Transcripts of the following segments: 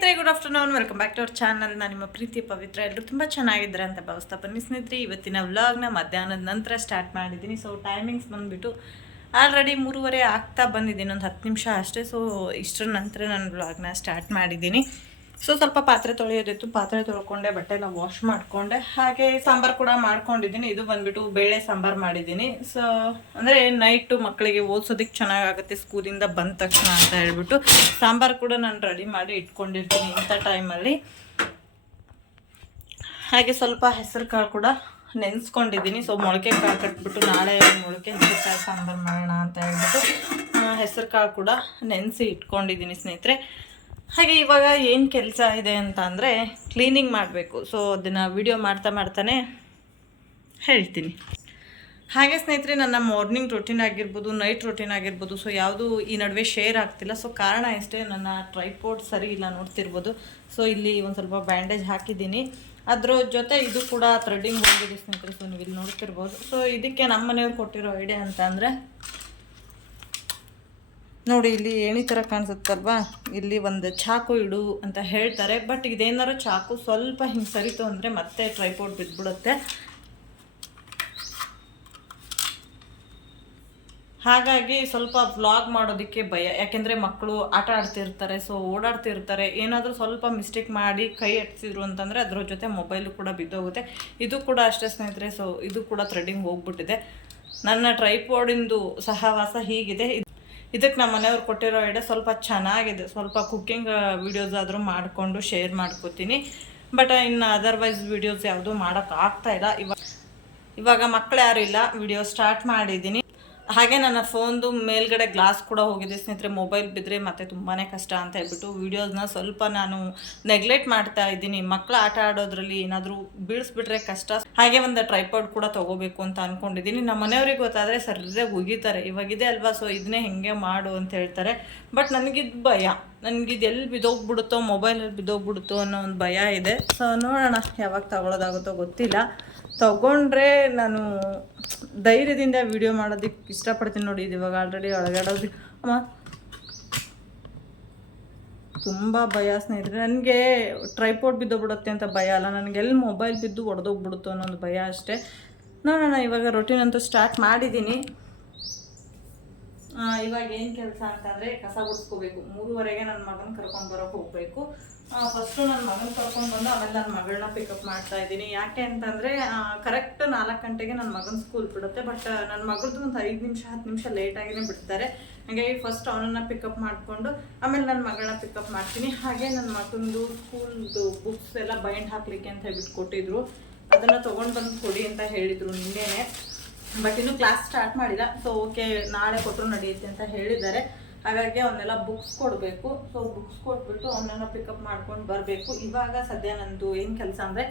ಸ್ನೇಹಿತರೆ good afternoon welcome back to our channel ನಾನು ನಿಮ್ಮ ಪ್ರೀತಿ ಪವಿತ್ರ. ಎಲ್ಲರೂ ತುಂಬ ಚೆನ್ನಾಗಿದ್ದಾರೆ ಅಂತ ಭಾವಿಸ್ತಾ ಬನ್ನಿ ಸ್ನೇಹಿತರೆ, ಇವತ್ತಿನ ವ್ಲಾಗ್ನ ಮಧ್ಯಾಹ್ನದ ನಂತರ ಸ್ಟಾರ್ಟ್ ಮಾಡಿದ್ದೀನಿ. ಸೊ ಟೈಮಿಂಗ್ಸ್ ಬಂದುಬಿಟ್ಟು ಆಲ್ರೆಡಿ ಮೂರುವರೆ ಆಗ್ತಾ ಬಂದಿದ್ದೀನಿ ಒಂದು ಹತ್ತು ನಿಮಿಷ ಅಷ್ಟೇ. ಸೊ ಇಷ್ಟರ ನಂತರ ನಾನು ವ್ಲಾಗ್ನ ಸ್ಟಾರ್ಟ್ ಮಾಡಿದ್ದೀನಿ. ಸೊ ಸ್ವಲ್ಪ ಪಾತ್ರೆ ತೊಳೆಯೋದಿತ್ತು. ಪಾತ್ರೆ ತೊಳ್ಕೊಂಡೆ ಬಟ್ಟೆ ಎಲ್ಲ ವಾಶ್ ಮಾಡಿಕೊಂಡೆ. ಹಾಗೆ ಸಾಂಬಾರು ಕೂಡ ಮಾಡ್ಕೊಂಡಿದ್ದೀನಿ. ಇದು ಬಂದ್ಬಿಟ್ಟು ಬೇಳೆ ಸಾಂಬಾರು ಮಾಡಿದ್ದೀನಿ. ಸೊ ಅಂದರೆ ನೈಟು ಮಕ್ಕಳಿಗೆ ಓದಿಸೋದಕ್ಕೆ ಚೆನ್ನಾಗಾಗುತ್ತೆ, ಸ್ಕೂಲಿಂದ ಬಂದ ತಕ್ಷಣ ಅಂತ ಹೇಳ್ಬಿಟ್ಟು. ಸಾಂಬಾರು ಕೂಡ ನಾನು ರೆಡಿ ಮಾಡಿ ಇಟ್ಕೊಂಡಿರ್ತೀನಿ ಇಂಥ ಟೈಮಲ್ಲಿ ಹಾಗೆ ಸ್ವಲ್ಪ ಹೆಸರು ಕಾಳು ಕೂಡ ನೆನೆಸ್ಕೊಂಡಿದ್ದೀನಿ. ಸೊ ಮೊಳಕೆ ಕಾಳು ಕಟ್ಬಿಟ್ಟು ನಾಳೆ ಮೊಳಕೆ ಹೆಸರು ಕಾಳು ಸಾಂಬಾರು ಮಾಡೋಣ ಅಂತ ಹೇಳ್ಬಿಟ್ಟು ಹೆಸರು ಕಾಳು ಕೂಡ ನೆನೆಸಿ ಇಟ್ಕೊಂಡಿದ್ದೀನಿ ಸ್ನೇಹಿತರೆ. ಹಾಗೆ ಇವಾಗ ಏನು ಕೆಲಸ ಇದೆ ಅಂತ ಅಂದರೆ ಕ್ಲೀನಿಂಗ್ ಮಾಡಬೇಕು. ಸೊ ಅದನ್ನು ವಿಡಿಯೋ ಮಾಡ್ತಾ ಮಾಡ್ತಾನೆ ಹೇಳ್ತೀನಿ. ಹಾಗೆ ಸ್ನೇಹಿತರೆ, ನನ್ನ ಮಾರ್ನಿಂಗ್ ರೊಟೀನ್ ಆಗಿರ್ಬೋದು ನೈಟ್ ರೊಟೀನ್ ಆಗಿರ್ಬೋದು ಸೊ ಯಾವುದು ಈ ನಡುವೆ ಶೇರ್ ಆಗ್ತಿಲ್ಲ. ಸೊ ಕಾರಣ ಇಷ್ಟೇ ನನ್ನ ಟ್ರೈಪೋರ್ಟ್ ಸರಿ ಇಲ್ಲ ನೋಡ್ತಿರ್ಬೋದು. ಸೊ ಇಲ್ಲಿ ಒಂದು ಸ್ವಲ್ಪ ಬ್ಯಾಂಡೇಜ್ ಹಾಕಿದ್ದೀನಿ. ಅದ್ರ ಜೊತೆ ಇದು ಕೂಡ ಥ್ರೆಡ್ಡಿಂಗ್ ಹೋಗಿದೆ ಸ್ನೇಹಿತರೆ ಸೊ ನೀವು ಇಲ್ಲಿ ನೋಡ್ತಿರ್ಬೋದು. ಸೊ ಇದಕ್ಕೆ ನಮ್ಮ ಮನೆಯವ್ರು ಕೊಟ್ಟಿರೋ ಐಡಿಯಾ ಅಂತ ಅಂದರೆ ನೋಡಿ, ಇಲ್ಲಿ ಏಣಿ ಥರ ಕಾಣಿಸುತ್ತಲ್ವಾ? ಇಲ್ಲಿ ಒಂದು ಚಾಕು ಇಡು ಅಂತ ಹೇಳ್ತಾರೆ. ಬಟ್ ಇದೇನಾರು ಚಾಕು ಸ್ವಲ್ಪ ಹಿಂಗೆ ಸರಿತು ಅಂದರೆ ಮತ್ತೆ ಟ್ರೈಪೋರ್ಟ್ ಬಿದ್ದುಬಿಡುತ್ತೆ ಹಾಗಾಗಿ ಸ್ವಲ್ಪ ವ್ಲಾಗ್ ಮಾಡೋದಕ್ಕೆ ಭಯ. ಯಾಕೆಂದರೆ ಮಕ್ಕಳು ಆಟ ಆಡ್ತಿರ್ತಾರೆ ಸೊ ಓಡಾಡ್ತಿರ್ತಾರೆ. ಏನಾದರೂ ಸ್ವಲ್ಪ ಮಿಸ್ಟೇಕ್ ಮಾಡಿ ಕೈ ಎಟ್ಸಿದ್ರು ಅಂತಂದರೆ ಅದ್ರ ಜೊತೆ ಮೊಬೈಲು ಕೂಡ ಬಿದ್ದೋಗುತ್ತೆ. ಇದು ಕೂಡ ಅಷ್ಟೇ ಸ್ನೇಹಿತರೆ ಸೊ ಇದು ಕೂಡ ಥ್ರೆಡಿಂಗ್ ಹೋಗ್ಬಿಟ್ಟಿದೆ. ನನ್ನ ಟ್ರೈಪೋರ್ಡಿಂದು ಸಹವಾಸ ಹೀಗಿದೆ. ಇದಕ್ಕೆ ನಮ್ಮ ಮನೆಯವ್ರು ಕೊಟ್ಟಿರೋ ಐಡಿಯಾ ಸ್ವಲ್ಪ ಚೆನ್ನಾಗಿದೆ. ಸ್ವಲ್ಪ ಕುಕ್ಕಿಂಗ್ ವೀಡಿಯೋಸ್ ಆದರೂ ಮಾಡಿಕೊಂಡು ಶೇರ್ ಮಾಡ್ಕೋತೀನಿ. ಬಟ್ ಇನ್ನು ಅದರ್ವೈಸ್ ವೀಡಿಯೋಸ್ ಯಾವುದೂ ಮಾಡೋಕ್ಕಾಗ್ತಾ ಇಲ್ಲ. ಇವಾಗ ಇವಾಗ ಮಕ್ಕಳು ಯಾರು ಇಲ್ಲ. ವಿಡಿಯೋ ಸ್ಟಾರ್ಟ್ ಮಾಡಿದ್ದೀನಿ. ಹಾಗೆ ನನ್ನ ಫೋನ್ದು ಮೇಲ್ಗಡೆ ಗ್ಲಾಸ್ ಕೂಡ ಹೋಗಿದೆ ಸ್ನೇಹಿತರೆ, ಮೊಬೈಲ್ ಬಿದ್ದರೆ ಮತ್ತೆ ತುಂಬಾ ಕಷ್ಟ ಅಂತ ಹೇಳ್ಬಿಟ್ಟು ವೀಡಿಯೋಸ್ನ ಸ್ವಲ್ಪ ನಾನು ನೆಗ್ಲೆಕ್ಟ್ ಮಾಡ್ತಾ ಇದ್ದೀನಿ. ಮಕ್ಕಳು ಆಟ ಆಡೋದ್ರಲ್ಲಿ ಏನಾದರೂ ಬೀಳಿಸ್ಬಿಟ್ರೆ ಕಷ್ಟ. ಹಾಗೆ ಒಂದು ಟ್ರೈಪಾಡ್ ಕೂಡ ತಗೋಬೇಕು ಅಂತ ಅಂದ್ಕೊಂಡಿದ್ದೀನಿ ನಮ್ಮ ಮನೆಯವ್ರಿಗೆ ಗೊತ್ತಾದರೆ ಸರಿಯಾಗಿ ಉಗಿತಾರೆ. ಇವಾಗಿದೆ ಅಲ್ವಾ, ಸೊ ಇದನ್ನೇ ಹೆಂಗೆ ಮಾಡು ಅಂತ ಹೇಳ್ತಾರೆ. ಬಟ್ ನನಗಿದು ಭಯ. ನನಗಿದು ಎಲ್ಲಿ ಬಿದ್ದೋಗ್ಬಿಡುತ್ತೋ ಮೊಬೈಲಲ್ಲಿ ಬಿದ್ದೋಗ್ಬಿಡುತ್ತೋ ಅನ್ನೋ ಒಂದು ಭಯ ಇದೆ. ಸೊ ನೋಡೋಣ ಯಾವಾಗ ತಗೊಳ್ಳೋದಾಗುತ್ತೋ ಗೊತ್ತಿಲ್ಲ. ತಗೊಂಡ್ರೆ ನಾನು ಧೈರ್ಯದಿಂದ ವಿಡಿಯೋ ಮಾಡೋದಕ್ಕೆ ಇಷ್ಟಪಡ್ತೀನಿ ನೋಡಿ. ಇದು ಇವಾಗ ಆಲ್ರೆಡಿ ಒಳಗಾಡೋದು ಅಮ್ಮ, ತುಂಬ ಭಯ ಸ್ನೇಹಿತರೆ. ನನಗೆ ಟ್ರೈಪೋರ್ಟ್ ಬಿದ್ದೋಗ್ಬಿಡುತ್ತೆ ಅಂತ ಭಯ ಅಲ್ಲ. ನನಗೆ ಎಲ್ಲಿ ಮೊಬೈಲ್ ಬಿದ್ದು ಒಡೆದೋಗ್ಬಿಡುತ್ತೋ ಅನ್ನೋದು ಭಯ ಅಷ್ಟೇ. ನೋಡೋಣ, ಇವಾಗ ರೊಟೀನ್ ಅಂತೂ ಸ್ಟಾರ್ಟ್ ಮಾಡಿದ್ದೀನಿ. ಇವಾಗ ಏನು ಕೆಲಸ ಅಂತಂದರೆ ಕಸ ಗುಡಿಸ್ಕೋಬೇಕು. ಮೂರುವರೆಗೆ ನನ್ನ ಮಗನ ಕರ್ಕೊಂಡು ಬರೋಕೆ ಹೋಗಬೇಕು. ಫಸ್ಟು ನನ್ನ ಮಗನ ಕರ್ಕೊಂಡು ಬಂದು ಆಮೇಲೆ ನನ್ನ ಮಗಳನ್ನ ಪಿಕಪ್ ಮಾಡ್ತಾ ಇದ್ದೀನಿ. ಯಾಕೆ ಅಂತಂದರೆ ಕರೆಕ್ಟ್ ನಾಲ್ಕು ಗಂಟೆಗೆ ನನ್ನ ಮಗನ ಸ್ಕೂಲ್ ಬಿಡುತ್ತೆ ಬಟ್ ನನ್ನ ಮಗಳದ್ದು ಒಂದು ಐದು ನಿಮಿಷ, ಹತ್ತು ನಿಮಿಷ ಲೇಟಾಗಿನೇ ಬಿಡ್ತಾರೆ. ಹಾಗಾಗಿ ಫಸ್ಟ್ ಅವನನ್ನು ಪಿಕಪ್ ಮಾಡಿಕೊಂಡು, ಆಮೇಲೆ ನನ್ನ ಮಗಳನ್ನ ಪಿಕಪ್ ಮಾಡ್ತೀನಿ. ಹಾಗೆ ನನ್ನ ಮಗಂದು ಸ್ಕೂಲ್ದು ಬುಕ್ಸ್ ಎಲ್ಲ ಬೈಂಡ್ ಹಾಕ್ಲಿಕ್ಕೆ ಅಂತ ಹೇಳ್ಬಿಟ್ಟು ಕೊಟ್ಟಿದ್ರು. ಅದನ್ನು ತೊಗೊಂಡು ಬಂದು ಕೊಡಿ ಅಂತ ಹೇಳಿದರು ನಿನ್ನೆನೆ. ಬಟ್ ಇನ್ನೂ ಕ್ಲಾಸ್ ಸ್ಟಾರ್ಟ್ ಮಾಡಿಲ್ಲ. ಸೊ ಓಕೆ ನಾಳೆ ಕೊಟ್ಟರು ನಡೆಯುತ್ತೆ ಅಂತ ಹೇಳಿದ್ದಾರೆ. ಹಾಗಾಗಿ ಅವನ್ನೆಲ್ಲ ಬುಕ್ಸ್ ಕೊಡಬೇಕು. ಸೊ ಬುಕ್ಸ್ ಕೊಟ್ಬಿಟ್ಟು ಅವನ್ನೆಲ್ಲ ಪಿಕಪ್ ಮಾಡ್ಕೊಂಡು ಬರಬೇಕು. ಇವಾಗ ಸದ್ಯ ನಂದು ಏನು ಕೆಲಸ ಅಂದರೆ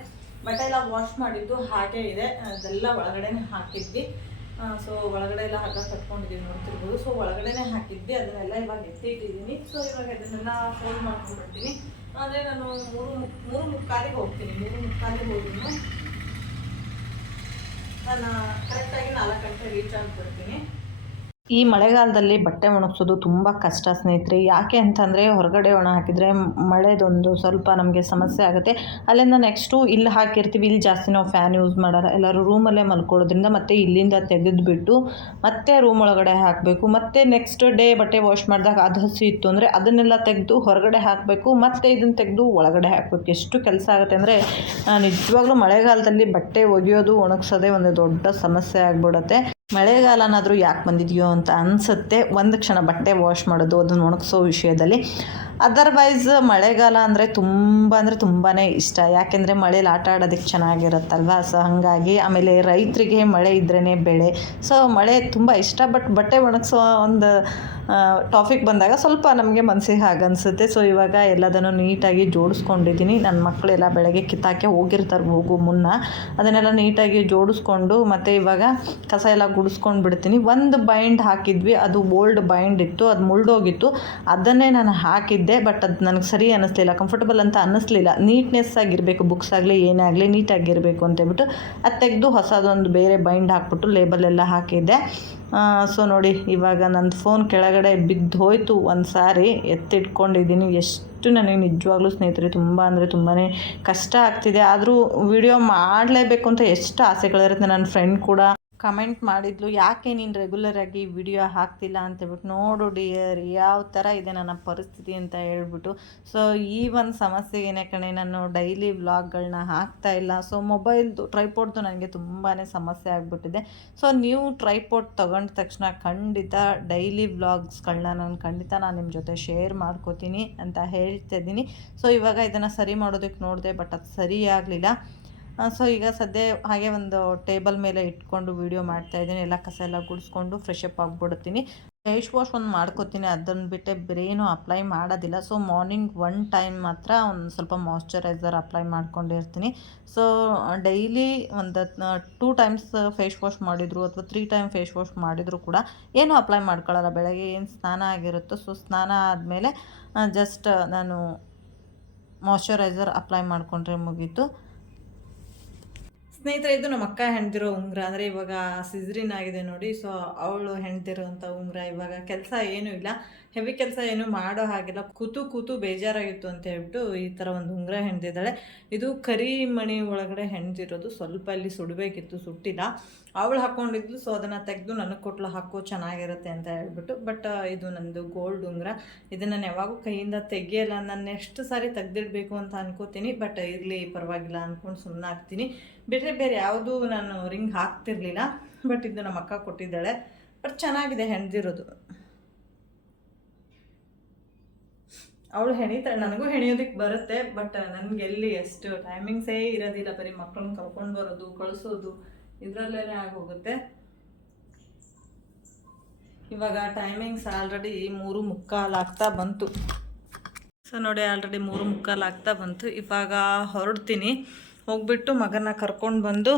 ಬಟ್ಟೆ ಎಲ್ಲ ವಾಶ್ ಮಾಡಿದ್ದು ಹಾಗೆ ಇದೆ. ಅದೆಲ್ಲ ಒಳಗಡೆನೆ ಹಾಕಿದ್ವಿ. ಸೊ ಒಳಗಡೆ ಎಲ್ಲ ಹಗ್ಗ ಕಟ್ಕೊಂಡಿದ್ದೀವಿ ನೋಡ್ತಿರ್ಬೋದು ಸೊ ಒಳಗಡೆನೆ ಹಾಕಿದ್ವಿ. ಅದನ್ನೆಲ್ಲ ಇವಾಗ ಎತ್ತಿಟ್ಟಿದ್ದೀನಿ ಸೊ ಇವಾಗ ಅದನ್ನೆಲ್ಲ ಫೋಲ್ಡ್ ಮಾಡ್ಕೊಂಡ್ಬಿಡ್ತೀನಿ. ಅಂದರೆ ನಾನು ಮೂರು ಮೂರು ಮುಕ್ಕಾಲಿಗೆ ಹೋಗ್ತೀನಿ. ಮೂರು ಮುಕ್ಕಾಲಿಗೆ ಹೋಗಿ ನಾನು ಕರೆಕ್ಟಾಗಿ ನಾಲ್ಕು ಗಂಟೆ ರೀಚ್ ಆಗಿಬಿಡ್ತೀನಿ. ಈ ಮಳೆಗಾಲದಲ್ಲಿ ಬಟ್ಟೆ ಒಣಗಿಸೋದು ತುಂಬ ಕಷ್ಟ ಸ್ನೇಹಿತರೆ. ಯಾಕೆ ಅಂತಂದರೆ ಹೊರಗಡೆ ಒಣ ಹಾಕಿದರೆ ಮಳೆದೊಂದು ಸ್ವಲ್ಪ ನಮಗೆ ಸಮಸ್ಯೆ ಆಗುತ್ತೆ. ಅಲ್ಲಿಂದ ನೆಕ್ಸ್ಟು ಇಲ್ಲಿ ಹಾಕಿರ್ತೀವಿ ಇಲ್ಲಿ ಜಾಸ್ತಿ ನಾವು ಫ್ಯಾನ್ ಯೂಸ್ ಮಾಡೋಲ್ಲ. ಎಲ್ಲರೂ ರೂಮಲ್ಲೇ ಮಲ್ಕೊಳ್ಳೋದ್ರಿಂದ ಮತ್ತೆ ಇಲ್ಲಿಂದ ತೆಗೆದುಬಿಟ್ಟು ಮತ್ತೆ ರೂಮ್ ಒಳಗಡೆ ಹಾಕಬೇಕು. ಮತ್ತೆ ನೆಕ್ಸ್ಟ್ ಡೇ ಬಟ್ಟೆ ವಾಶ್ ಮಾಡಿದಾಗ ಅದು ಹಸಿ ಇತ್ತು ಅಂದರೆ ಅದನ್ನೆಲ್ಲ ತೆಗೆದು ಹೊರಗಡೆ ಹಾಕಬೇಕು. ಮತ್ತೆ ಇದನ್ನು ತೆಗೆದು ಒಳಗಡೆ ಹಾಕಬೇಕು. ಎಷ್ಟು ಕೆಲಸ ಆಗುತ್ತೆ ಅಂದರೆ ನಿಜವಾಗ್ಲೂ ಮಳೆಗಾಲದಲ್ಲಿ ಬಟ್ಟೆ ಒಗೆಯೋದು, ಒಣಗಿಸೋದೇ ಒಂದು ದೊಡ್ಡ ಸಮಸ್ಯೆ ಆಗಿಬಿಡುತ್ತೆ. ಮಳೆಗಾಲನಾದರೂ ಯಾಕೆ ಬಂದಿದೆಯೋ ಅಂತ ಅನಿಸುತ್ತೆ. ಒಂದು ಕ್ಷಣ ಬಟ್ಟೆ ವಾಶ್ ಮಾಡೋದು ಅದನ್ನು ಒಣಗಿಸೋ ವಿಷಯದಲ್ಲಿ. ಅದರ್ವೈಸ್ ಮಳೆಗಾಲ ಅಂದರೆ ತುಂಬ ಅಂದರೆ ತುಂಬಾ ಇಷ್ಟ. ಯಾಕೆಂದರೆ ಮಳೇಲಿ ಆಟ ಆಡೋದಕ್ಕೆ ಚೆನ್ನಾಗಿರುತ್ತಲ್ವ? ಸೊ ಹಾಗಾಗಿ ಆಮೇಲೆ ರೈತರಿಗೆ ಮಳೆ ಇದ್ರೇ ಬೆಳೆ. ಸೊ ಮಳೆ ತುಂಬ ಇಷ್ಟ ಬಟ್ ಬಟ್ಟೆ ಒಣಗಿಸೋ ಒಂದು ಟಾಪಿಕ್ ಬಂದಾಗ ಸ್ವಲ್ಪ ನಮಗೆ ಮನಸ್ಸಿಗೆ ಹಾಗೆ ಅನಿಸುತ್ತೆ ಸೊ ಇವಾಗ ಎಲ್ಲದನ್ನು ನೀಟಾಗಿ ಜೋಡಿಸ್ಕೊಂಡಿದ್ದೀನಿ. ನನ್ನ ಮಕ್ಕಳೆಲ್ಲ ಬೆಳಗ್ಗೆ ಕಿತ್ತಾಕೆ ಹೋಗಿರ್ತಾರೆ ಹೋಗು ಮುನ್ನ. ಅದನ್ನೆಲ್ಲ ನೀಟಾಗಿ ಜೋಡಿಸ್ಕೊಂಡು ಮತ್ತು ಇವಾಗ ಕಸ ಎಲ್ಲ ಗುಡಿಸ್ಕೊಂಡು ಬಿಡ್ತೀನಿ. ಒಂದು ಬೈಂಡ್ ಹಾಕಿದ್ವಿ. ಅದು ಓಲ್ಡ್ ಬೈಂಡ್ ಇತ್ತು, ಅದು ಮುಳ್ದೋಗಿತ್ತು. ಅದನ್ನೇ ನಾನು ಹಾಕಿದ್ದೆ. ಬಟ್ ಅದು ನನಗೆ ಸರಿ ಅನ್ನಿಸ್ಲಿಲ್ಲ. ಕಂಫರ್ಟಬಲ್ ಅಂತ ಅನ್ನಿಸ್ಲಿಲ್ಲ. ನೀಟ್ನೆಸ್ ಆಗಿರಬೇಕು ಬುಕ್ಸ್ ಆಗಲಿ, ಏನೇ ಆಗಲಿ ನೀಟಾಗಿರಬೇಕು ಅಂತೇಳ್ಬಿಟ್ಟು ಅದು ತೆಗೆದು ಹೊಸದೊಂದು ಬೇರೆ ಬೈಂಡ್ ಹಾಕ್ಬಿಟ್ಟು ಲೇಬಲ್ ಎಲ್ಲ ಹಾಕಿದ್ದೆ. ಸೊ ನೋಡಿ, ಇವಾಗ ನನ್ನ ಫೋನ್ ಕೆಳಗಡೆ ಬಿದ್ದು ಹೋಯಿತು ಒಂದು ಸಾರಿ ಎತ್ತಿಟ್ಕೊಂಡಿದ್ದೀನಿ. ಎಷ್ಟು ನನಗೆ ನಿಜವಾಗ್ಲೂ ಸ್ನೇಹಿತರೆ, ತುಂಬ ಅಂದರೆ ತುಂಬಾ ಕಷ್ಟ ಆಗ್ತಿದೆ. ಆದರೂ ವಿಡಿಯೋ ಮಾಡಲೇಬೇಕು ಅಂತ ಎಷ್ಟು ಆಸೆಗಳಿರುತ್ತೆ. ನನ್ನ ಫ್ರೆಂಡ್ ಕೂಡ ಕಮೆಂಟ್ ಮಾಡಿದ್ಲು, ಯಾಕೆ ನೀನು ರೆಗ್ಯುಲರಾಗಿ ವಿಡಿಯೋ ಹಾಕ್ತಿಲ್ಲ? ಅಂತೇಳ್ಬಿಟ್ಟು ನೋಡು ಡಿಯರ್ ಯಾವ ಥರ ಇದೆ ನನ್ನ ಪರಿಸ್ಥಿತಿ ಅಂತ ಹೇಳ್ಬಿಟ್ಟು. ಸೊ ಈ ಒಂದು ಏನೇ ಕಣೆ, ನಾನು ಡೈಲಿ ವ್ಲಾಗ್ಗಳನ್ನ ಹಾಕ್ತಾ ಇಲ್ಲ. ಸೊ ಮೊಬೈಲ್ದು ಟ್ರೈಪೋರ್ಡ್ದು ನನಗೆ ತುಂಬಾ ಸಮಸ್ಯೆ ಆಗಿಬಿಟ್ಟಿದೆ. ಸೊ ನೀವು ಟ್ರೈಪೋರ್ಡ್ ತೊಗೊಂಡ ತಕ್ಷಣ ಖಂಡಿತ ಡೈಲಿ ವ್ಲಾಗ್ಸ್ಗಳನ್ನ ನಾನು ಖಂಡಿತ ನಾನು ನಿಮ್ಮ ಜೊತೆ ಶೇರ್ ಮಾಡ್ಕೋತೀನಿ ಅಂತ ಹೇಳ್ತಾ ಇದ್ದೀನಿ. ಸೊ ಇವಾಗ ಇದನ್ನು ಸರಿ ಮಾಡೋದಕ್ಕೆ ನೋಡಿದೆ ಬಟ್ ಅದು ಸರಿ ಸೊ ಈಗ ಸದ್ಯ ಹಾಗೆ ಒಂದು ಟೇಬಲ್ ಮೇಲೆ ಇಟ್ಕೊಂಡು ವೀಡಿಯೋ ಮಾಡ್ತಾ ಇದ್ದೀನಿ. ಎಲ್ಲ ಕಸ ಎಲ್ಲ ಗುಡಿಸ್ಕೊಂಡು ಫ್ರೆಶ್ ಅಪ್ ಆಗಿಬಿಡ್ತೀನಿ. ಫೇಸ್ ವಾಶ್ ಒಂದು ಮಾಡ್ಕೋತೀನಿ. ಅದನ್ನು ಬಿಟ್ಟೆ ಬೇರೇನು ಅಪ್ಲೈ ಮಾಡೋದಿಲ್ಲ. ಸೊ ಮಾರ್ನಿಂಗ್ ಒನ್ ಟೈಮ್ ಮಾತ್ರ ಒಂದು ಸ್ವಲ್ಪ ಮಾಯ್ಶ್ಚರೈಸರ್ ಅಪ್ಲೈ ಮಾಡ್ಕೊಂಡಿರ್ತೀನಿ. ಸೊ ಡೈಲಿ ಒಂದು ಟೂ ಟೈಮ್ಸ್ ಫೇಸ್ ವಾಶ್ ಮಾಡಿದ್ರು ಅಥವಾ ತ್ರೀ ಟೈಮ್ ಫೇಸ್ ವಾಶ್ ಮಾಡಿದರೂ ಕೂಡ ಏನು ಅಪ್ಲೈ ಮಾಡ್ಕೊಳ್ಳಲ್ಲ ಬೆಳಗ್ಗೆ ಏನು ಸ್ನಾನ ಆಗಿರುತ್ತೋ ಸೊ ಸ್ನಾನ ಆದಮೇಲೆ ಜಸ್ಟ್ ನಾನು ಮಾಯ್ಶ್ಚರೈಸರ್ ಅಪ್ಲೈ ಮಾಡಿಕೊಂಡ್ರೆ ಮುಗೀತು. ಸ್ನೇಹಿತರೆ, ಇದು ನಮ್ಮ ಅಕ್ಕ ಹೆಣ್ದಿರೋ ಉಂಗುರ. ಅಂದರೆ ಇವಾಗ ಸಿಜ್ರಿನ್ ಆಗಿದೆ ನೋಡಿ. ಸೊ ಅವಳು ಹೆಣ್ದಿರೋಂಥ ಉಂಗುರ ಇವಾಗ ಕೆಲಸ ಏನೂ ಇಲ್ಲ. ಹೆವಿ ಕೆಲಸ ಏನು ಮಾಡೋ ಹಾಗಿಲ್ಲ. ಕೂತು ಕೂತು ಬೇಜಾರಾಗಿತ್ತು ಅಂತ ಹೇಳ್ಬಿಟ್ಟು ಈ ಥರ ಒಂದು ಉಂಗುರ ಹೆಣ್ದಿದ್ದಾಳೆ. ಇದು ಕರಿ ಮಣಿ ಒಳಗಡೆ ಹೆಣ್ದಿರೋದು. ಸ್ವಲ್ಪ ಇಲ್ಲಿ ಸುಡಬೇಕಿತ್ತು, ಸುಟ್ಟಿಲ್ಲ. ಅವಳು ಹಾಕ್ಕೊಂಡಿದ್ಲು ಸೊ ಅದನ್ನು ತೆಗೆದು ನನಗೆ ಕೊಟ್ಲು, ಹಾಕೋ ಚೆನ್ನಾಗಿರುತ್ತೆ ಅಂತ ಹೇಳ್ಬಿಟ್ಟು. ಬಟ್ ಇದು ನಂದು ಗೋಲ್ಡ್ ಉಂಗುರ. ಇದನ್ನು ನಾನು ಯಾವಾಗೂ ಕೈಯಿಂದ ತೆಗಿಯಲ್ಲ. ನಾನು ಎಷ್ಟು ಸಾರಿ ತೆಗೆದಿಡಬೇಕು ಅಂತ ಅನ್ಕೋತೀನಿ. ಬಟ್ ಇರಲಿ, ಪರವಾಗಿಲ್ಲ ಅಂದ್ಕೊಂಡು ಸುಮ್ಮನೆ ಹಾಕ್ತೀನಿ. ಬೇರೆ ಬೇರೆ ಯಾವುದೂ ನಾನು ರಿಂಗ್ ಹಾಕ್ತಿರ್ಲಿಲ್ಲ. ಬಟ್ ಇದು ನಮ್ಮ ಅಕ್ಕ ಕೊಟ್ಟಿದ್ದಾಳೆ. ಬಟ್ ಚೆನ್ನಾಗಿದೆ ಹೆಣ್ದಿರೋದು. ಅವಳು ಹೆಣಿತಾಳೆ, ನನಗೂ ಹೆಣಿಯೋದಕ್ಕೆ ಬರುತ್ತೆ ಬಟ್ ನನಗೆ ಎಲ್ಲಿ ಎಷ್ಟು ಟೈಮಿಂಗ್ಸೇ ಇರೋದಿಲ್ಲ, ಬರೀ ಮಕ್ಕಳನ್ನ ಕರ್ಕೊಂಡು ಬರೋದು, ಕಳಿಸೋದು ಇದರಲ್ಲೇ ಆಗೋಗುತ್ತೆ. ಇವಾಗ ಟೈಮಿಂಗ್ಸ್ ಆಲ್ರೆಡಿ ಮೂರು ಮುಕ್ಕಾಲು ಆಗ್ತಾ ಬಂತು. ಸೊ ನೋಡಿ ಆಲ್ರೆಡಿ ಮೂರು ಮುಕ್ಕಾಲು ಆಗ್ತಾ ಬಂತು. ಇವಾಗ ಹೊರಡ್ತೀನಿ. ಹೋಗ್ಬಿಟ್ಟು ಮಗನ ಕರ್ಕೊಂಡು ಬಂದು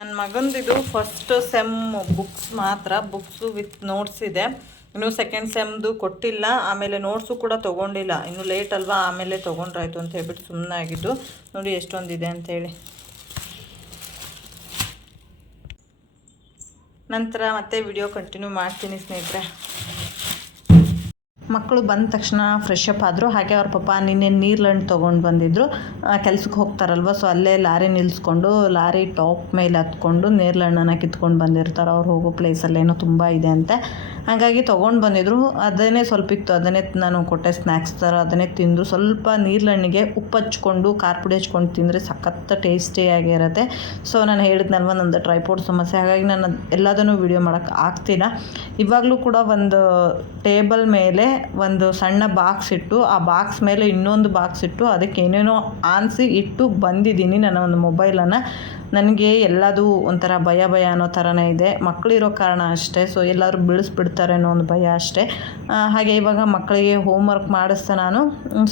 ನನ್ನ ಮಗಂದಿದು ಫಸ್ಟ್ ಸೆಮ್ ಬುಕ್ಸ್ ಮಾತ್ರ ಬುಕ್ಸು ವಿತ್ ನೋಟ್ಸ್ ಇದೆ. ಇನ್ನು ಸೆಕೆಂಡ್ ಸೆಮ್ದು ಕೊಟ್ಟಿಲ್ಲ, ಆಮೇಲೆ ನೋಟ್ಸು ಕೂಡ ತೊಗೊಂಡಿಲ್ಲ. ಇನ್ನು ಲೇಟ್ ಅಲ್ವಾ, ಆಮೇಲೆ ತೊಗೊಂಡ್ರಾಯ್ತು ಅಂತ ಹೇಳ್ಬಿಟ್ಟು ಸುಮ್ಮನೆ ಆಗಿದ್ದು. ನೋಡಿ ಎಷ್ಟೊಂದಿದೆ ಅಂತೇಳಿ. ನಂತರ ಮತ್ತೆ ವಿಡಿಯೋ ಕಂಟಿನ್ಯೂ ಮಾಡ್ತೀನಿ ಸ್ನೇಹಿತರೆ. ಮಕ್ಕಳು ಬಂದ ತಕ್ಷಣ ಫ್ರೆಶ್ ಅಪ್ ಆದರು, ಹಾಗೆ ಅವ್ರ ಪಪ್ಪ ನಿನ್ನೆ ನೀರ್ಲಂಡ್ ತೊಗೊಂಡು ಬಂದಿದ್ದರು ಕೆಲ್ಸಕ್ಕೆ ಹೋಗ್ತಾರಲ್ವ ಸೊ ಅಲ್ಲೇ ಲಾರಿ ನಿಲ್ಲಿಸ್ಕೊಂಡು ಲಾರಿ ಟಾಪ್ ಮೇಲೆ ಹತ್ಕೊಂಡು ನೀರ್ಲಣ್ಣನ ಕಿತ್ಕೊಂಡು ಬಂದಿರ್ತಾರೆ. ಅವ್ರು ಹೋಗೋ ಪ್ಲೇಸಲ್ಲೇನೋ ತುಂಬ ಇದೆ ಅಂತೆ. ಹಾಗಾಗಿ ತೊಗೊಂಡು ಬಂದಿದ್ರು. ಅದನ್ನೇ ಸ್ವಲ್ಪ ಇತ್ತು. ಅದನ್ನೇ ನಾನು ಕೊಟ್ಟೆ ಸ್ನ್ಯಾಕ್ಸ್ ಥರ. ಅದನ್ನೇ ತಿಂದು ಸ್ವಲ್ಪ ನೀರ್ಲಣ್ಣಿಗೆ ಉಪ್ಪು ಹಚ್ಕೊಂಡು ಖಾರ ಪುಡಿ ಹಚ್ಕೊಂಡು ತಿಂದರೆ ಸಖತ್ ಟೇಸ್ಟಿಯಾಗಿರುತ್ತೆ ಸೊ ನಾನು ಹೇಳಿದ್ನಲ್ವ, ನಂದು ಟ್ರೈಪೋರ್ಡ್ ಸಮಸ್ಯೆ. ಹಾಗಾಗಿ ನಾನು ಎಲ್ಲದನ್ನು ವೀಡಿಯೋ ಮಾಡೋಕ್ಕೆ ಆಗ್ತಿಲ್ಲ. ಇವಾಗಲೂ ಕೂಡ ಒಂದು ಟೇಬಲ್ ಮೇಲೆ ಒಂದು ಸಣ್ಣ ಬಾಕ್ಸ್ ಇಟ್ಟು, ಆ ಬಾಕ್ಸ್ ಮೇಲೆ ಇನ್ನೊಂದು ಬಾಕ್ಸ್ ಇಟ್ಟು, ಅದಕ್ಕೆ ಏನೇನೋ ಆನಿಸಿ ಇಟ್ಟು ಬಂದಿದ್ದೀನಿ ನನ್ನ ಒಂದು ಮೊಬೈಲನ್ನು ನನಗೆ ಎಲ್ಲದೂ ಒಂಥರ ಭಯ ಭಯ ಅನ್ನೋ ಥರನೇ ಇದೆ. ಮಕ್ಕಳಿರೋ ಕಾರಣ ಅಷ್ಟೇ. ಸೊ ಎಲ್ಲರೂ ಬೀಳಿಸ್ಬಿಡ್ತಾರೆ ಅನ್ನೋ ಒಂದು ಭಯ ಅಷ್ಟೇ. ಹಾಗೆ ಇವಾಗ ಮಕ್ಕಳಿಗೆ ಹೋಮ್ ವರ್ಕ್ ಮಾಡಿಸ್ತಾ ನಾನು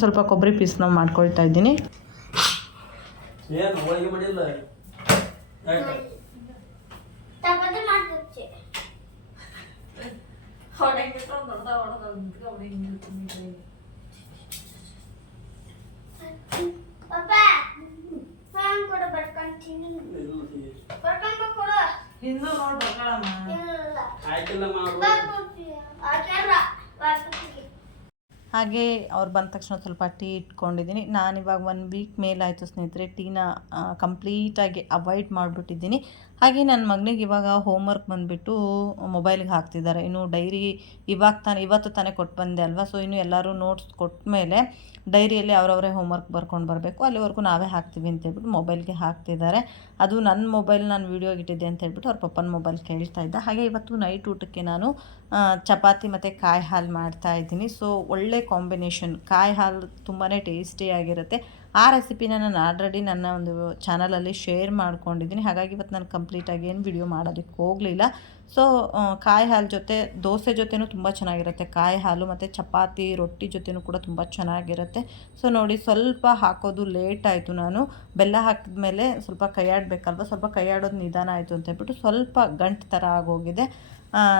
ಸ್ವಲ್ಪ ಕೊಬ್ಬರಿ ಪೀಸ್ನ ಮಾಡ್ಕೊಳ್ತಾ ಇದ್ದೀನಿ. ಏನು ಕೂಡ ಮಾಡಿಲ್ಲ? ಯಾಕೆ? ಹಿಂದೂ ನೋಡಿ ಹಾಗೆ ಅವ್ರು ಬಂದ ತಕ್ಷಣ ಸ್ವಲ್ಪ ಟೀ ಇಟ್ಕೊಂಡಿದ್ದೀನಿ. ನಾನು ಇವಾಗ ಒನ್ ವೀಕ್ ಮೇಲಾಯಿತು ಸ್ನೇಹಿತರೆ ಟೀನ ಕಂಪ್ಲೀಟಾಗಿ ಅವಾಯ್ಡ್ ಮಾಡಿಬಿಟ್ಟಿದ್ದೀನಿ. ಹಾಗೆ ನನ್ನ ಮಗನಿಗೆ ಇವಾಗ ಹೋಮ್ವರ್ಕ್ ಬಂದುಬಿಟ್ಟು ಮೊಬೈಲ್ಗೆ ಹಾಕ್ತಿದ್ದಾರೆ. ಇನ್ನು ಡೈರಿ ಇವಾಗ ತಾನೆ ಇವತ್ತು ತಾನೇ ಕೊಟ್ಟು ಬಂದೆ ಅಲ್ವಾ? ಸೊ ಇನ್ನು ಎಲ್ಲರೂ ನೋಟ್ಸ್ ಕೊಟ್ಟ ಮೇಲೆ ಡೈರಿಯಲ್ಲಿ ಅವರವರೇ ಹೋಮ್ವರ್ಕ್ ಬರ್ಕೊಂಡು ಬರಬೇಕು. ಅಲ್ಲಿವರೆಗೂ ನಾವೇ ಹಾಕ್ತೀವಿ ಅಂತ ಹೇಳ್ಬಿಟ್ಟು ಮೊಬೈಲ್ಗೆ ಹಾಕ್ತಿದ್ದಾರೆ. ಅದು ನನ್ನ ಮೊಬೈಲ್ ನಾನು ವೀಡಿಯೋಗೆ ಇಟ್ಟಿದ್ದೆ ಅಂತ ಹೇಳ್ಬಿಟ್ಟು ಅವ್ರ ಪಪ್ಪನ ಮೊಬೈಲ್ ಕೇಳ್ತಾ ಇದ್ದ. ಹಾಗೆ ಇವತ್ತು ನೈಟ್ ಊಟಕ್ಕೆ ನಾನು ಚಪಾತಿ ಮತ್ತು ಕಾಯಿ ಹಾಲು ಮಾಡ್ತಾ ಇದ್ದೀನಿ. ಸೊ ಒಳ್ಳೆ ಕಾಂಬಿನೇಷನ್ ಕಾಯಿ ಹಾಲು ತುಂಬಾ ಟೇಸ್ಟಿಯಾಗಿರುತ್ತೆ ಆ ರೆಸಿಪಿನ ನಾನು ಆಲ್ರೆಡಿ ನನ್ನ ಒಂದು ಚಾನಲಲ್ಲಿ ಶೇರ್ ಮಾಡ್ಕೊಂಡಿದ್ದೀನಿ. ಹಾಗಾಗಿ ಇವತ್ತು ನಾನು ಕಂಪ್ಲೀಟಾಗಿ ಏನು ವಿಡಿಯೋ ಮಾಡೋದಕ್ಕೆ ಹೋಗಲಿಲ್ಲ. ಸೊ ಕಾಯಿ ಹಾಲು ಜೊತೆ, ದೋಸೆ ಜೊತೆನೂ ತುಂಬ ಚೆನ್ನಾಗಿರುತ್ತೆ. ಕಾಯಿ ಹಾಲು ಮತ್ತು ಚಪಾತಿ, ರೊಟ್ಟಿ ಜೊತೆನೂ ಕೂಡ ತುಂಬ ಚೆನ್ನಾಗಿರುತ್ತೆ. ಸೊ ನೋಡಿ ಸ್ವಲ್ಪ ಹಾಕೋದು ಲೇಟ್ ಆಯಿತು ನಾನು. ಬೆಲ್ಲ ಹಾಕಿದ ಮೇಲೆ ಸ್ವಲ್ಪ ಕೈಯಾಡಬೇಕಲ್ವ ಸ್ವಲ್ಪ ಕೈಯಾಡೋದು ನಿಧಾನ ಆಯಿತು ಅಂತ ಹೇಳ್ಬಿಟ್ಟು ಸ್ವಲ್ಪ ಗಂಟು ಥರ ಆಗೋಗಿದೆ.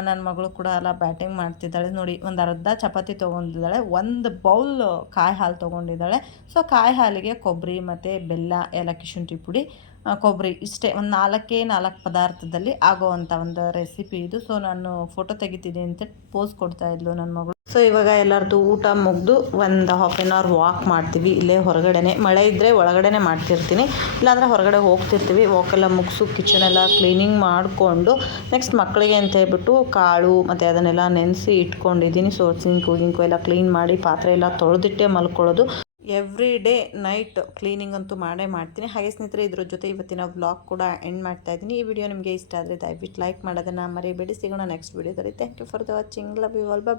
ನನ್ನ ಮಗಳು ಕೂಡ ಎಲ್ಲ ಬ್ಯಾಟಿಂಗ್ ಮಾಡ್ತಿದ್ದಾಳೆ. ನೋಡಿ, ಒಂದು ಅರ್ಧ ಚಪಾತಿ ತೊಗೊಂಡಿದ್ದಾಳೆ, ಒಂದು ಬೌಲ್ ಕಾಯಿ ಹಾಲು ತೊಗೊಂಡಿದ್ದಾಳೆ. ಸೊ ಕಾಯಿ ಹಾಲಿಗೆ ಕೊಬ್ಬರಿ ಮತ್ತು ಬೆಲ್ಲ, ಏಲಕ್ಕಿ ಶುಂಠಿ ಪುಡಿ ಕೊಬ್ಬರಿ ಇಷ್ಟೇ. ಒಂದು ನಾಲ್ಕೇ ನಾಲ್ಕು ಪದಾರ್ಥದಲ್ಲಿ ಆಗೋವಂಥ ಒಂದು ರೆಸಿಪಿ ಇದು. ಸೊ ನಾನು ಫೋಟೋ ತೆಗಿತೀನಿ ಅಂತ ಪೋಸ್ ಕೊಡ್ತಾ ಇದ್ಲು ನನ್ನ ಮಗಳು. ಸೊ ಇವಾಗ ಎಲ್ಲರದ್ದು ಊಟ ಮುಗಿದು ಒಂದು ಹಾಫ್ ಆನ್ ಅವರ್ ವಾಕ್ ಮಾಡ್ತೀವಿ. ಇಲ್ಲೇ ಹೊರಗಡೆನೆ. ಮಳೆ ಇದ್ದರೆ ಒಳಗಡೆನೆ ಮಾಡ್ತಿರ್ತೀನಿ. ಇಲ್ಲಾಂದರೆ ಹೊರಗಡೆ ಹೋಗ್ತಿರ್ತೀವಿ. ವಾಕೆಲ್ಲ ಮುಗಿಸು ಕಿಚನ್ ಎಲ್ಲ ಕ್ಲೀನಿಂಗ್ ಮಾಡಿಕೊಂಡು ನೆಕ್ಸ್ಟ್ ಮಕ್ಕಳಿಗೆ ಅಂತ ಹೇಳ್ಬಿಟ್ಟು ಕಾಳು ಮತ್ತು ಅದನ್ನೆಲ್ಲ ನೆನೆಸಿ ಇಟ್ಕೊಂಡಿದ್ದೀನಿ. ಸೊ ಸಿಂಕು ಗಿಂಕು ಎಲ್ಲ ಕ್ಲೀನ್ ಮಾಡಿ ಪಾತ್ರೆ ಎಲ್ಲ ತೊಳೆದಿಟ್ಟೆ ಮಲ್ಕೊಳ್ಳೋದು. ಎವ್ರಿ ಡೇ ನೈಟ್ ಕ್ಲೀನಿಂಗ್ ಅಂತೂ ಮಾಡೇ ಮಾಡ್ತೀನಿ. ಹಾಗೆ ಸ್ನೇಹಿತರೆ, ಇದ್ರ ಜೊತೆ ಇವತ್ತಿನ ವ್ಲಾಗ್ ಕೂಡ ಎಂಡ್ ಮಾಡ್ತಾ ಇದ್ದೀನಿ. ಈ ವಿಡಿಯೋ ನಿಮಗೆ ಇಷ್ಟ ಆದರೆ ದಯವಿಟ್ಟು ಲೈಕ್ ಮಾಡೋದನ್ನು ಮರಿಬೇಡಿ. ಸಿಗೋಣ ನೆಕ್ಸ್ಟ್ ವಿಡಿಯೋದಲ್ಲಿ thank you for the watching love you all bye